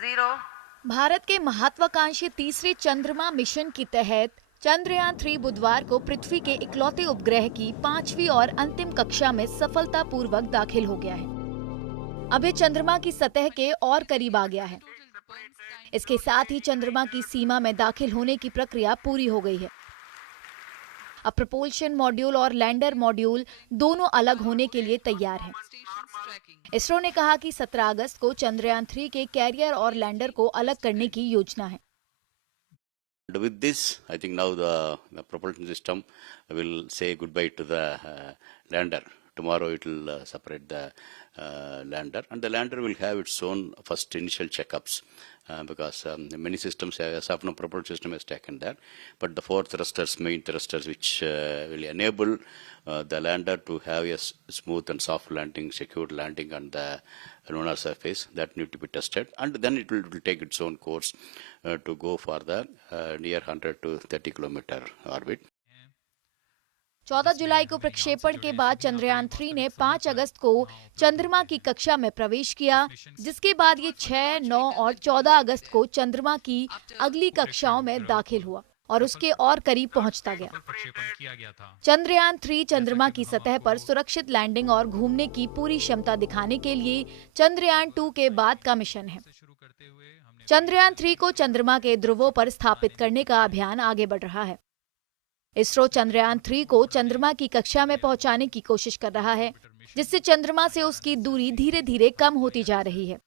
0। भारत के महत्वाकांक्षी तीसरे चंद्रमा मिशन के तहत चंद्रयान 3 बुधवार को पृथ्वी के इकलौते उपग्रह की 5वीं और अंतिम कक्षा में सफलतापूर्वक दाखिल हो गया है। अब ये चंद्रमा की सतह के और करीब आ गया है। इसके साथ ही चंद्रमा की सीमा में दाखिल होने की प्रक्रिया पूरी हो गई है। अब प्रपोल्शन मॉड्यूल और लैंडर मॉड्यूल दोनों अलग होने के लिए तैयार हैं। इसरो ने कहा कि 17 अगस्त को चंद्रयान 3 के कैरियर और लैंडर को अलग करने की योजना है। With this, I think now the propulsion system will say goodbye to the lander. Tomorrow it will separate the lander, and the lander will have its own first initial checkups because many systems, as of now, propulsion system has taken that. But the four thrusters, main thrusters, which will enable the lander to have a smooth and soft landing, secured landing on the lunar surface, that need to be tested, and then it will take its own course to go for the near 100 to 30 kilometer orbit. 14 जुलाई को प्रक्षेपण के बाद चंद्रयान 3 ने 5 अगस्त को चंद्रमा की कक्षा में प्रवेश किया, जिसके बाद ये 6, 9 और 14 अगस्त को चंद्रमा की अगली कक्षाओं में दाखिल हुआ और उसके और करीब पहुंचता गया। चंद्रयान 3 चंद्रमा की सतह पर सुरक्षित लैंडिंग और घूमने की पूरी क्षमता दिखाने के लिए चंद्रयान 2 के बाद का मिशन है। चंद्रयान 3 को चंद्रमा के ध्रुवों पर स्थापित करने का अभियान आगे बढ़ रहा है। इसरो चंद्रयान 3 को चंद्रमा की कक्षा में पहुंचाने की कोशिश कर रहा है, जिससे चंद्रमा से उसकी दूरी धीरे धीरे कम होती जा रही है।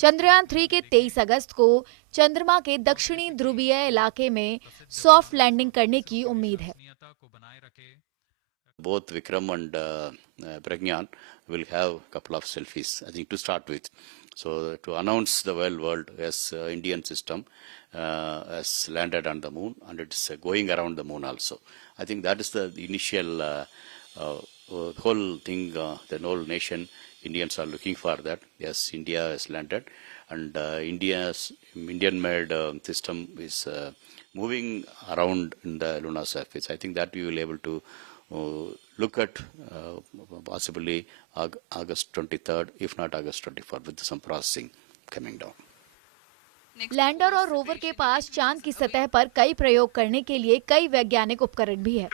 चंद्रयान 3 के 23 अगस्त को चंद्रमा के दक्षिणी ध्रुवीय इलाके में सॉफ्ट लैंडिंग करने की उम्मीद है। Both Vikram and Pragyan will have a couple of selfies, I think, to start with. So to announce the world as Indian system has landed on the moon, and it's going around the moon also. I think that is the initial whole thing. The whole nation, Indians are looking for that. Yes, India has landed, and Indian-made system is moving around in the lunar surface. I think that we will able to look at possibly August 23rd, if not August 24th, with some processing coming down. Lander और rover के पास चांद की सतह पर कई प्रयोग करने के लिए कई वैज्ञानिक उपकरण भी है।